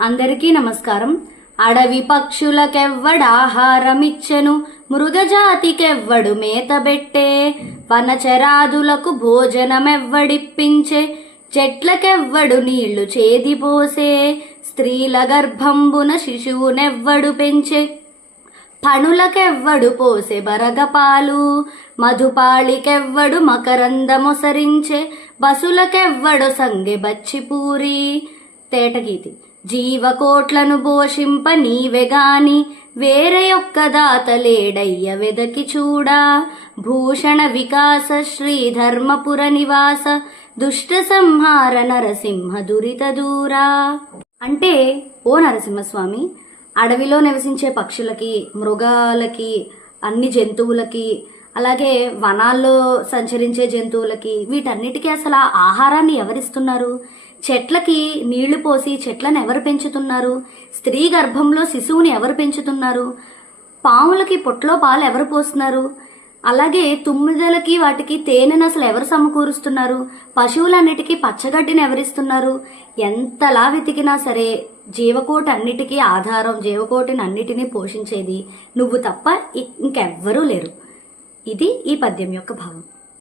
అందరికీ నమస్కారం. అడవి పక్షులకెవ్వడాహారమిచ్చెను, మృగజాతికెవ్వడు మేతబెట్టే, వనచరాదులకు భోజనమెవ్వడిప్పించే, చెట్లకెవ్వడు నీళ్లు చేదిపోసే, స్త్రీల గర్భంబున శిశువునెవ్వడు పెంచే, పణులకెవ్వడు పోసే బరగపాలు, మధుపాళికెవ్వడు మకరందమొసరించే, బసులకెవ్వడు సంగె బచ్చిపూరి. తేటగీతి. జీవకోట్లను పోషింప నీవెగాని, వేరే యొక్క దాతలేడయ్య వెదకి చూడా, భూషణ వికాస శ్రీధర్మపుర నివాస, దుష్ట సంహార నరసింహ దురిత దూరా. అంటే, ఓ నరసింహస్వామి, అడవిలో నివసించే పక్షులకి, మృగాలకి, అన్ని జంతువులకి, అలాగే వనాల్లో సంచరించే జంతువులకి, వీటన్నిటికీ అసలు ఆ ఆహారాన్ని ఎవరిస్తున్నారు? చెట్లకి నీళ్లు పోసి చెట్లను ఎవరు పెంచుతున్నారు? స్త్రీ గర్భంలో శిశువుని ఎవరు పెంచుతున్నారు? పాములకి పొట్లో పాలు ఎవరు పోస్తున్నారు? అలాగే తుమ్మిదలకి వాటికి తేనెను అసలు ఎవరు సమకూరుస్తున్నారు? పశువులన్నిటికీ పచ్చగడ్డిని ఎవరిస్తున్నారు? ఎంతలా వెతికినా సరే జీవకోటి అన్నిటికీ ఆధారం, జీవకోటిని అన్నిటినీ పోషించేది నువ్వు తప్ప ఇంకెవ్వరూ లేరు. ఇది ఈ పద్యం యొక్క భావం.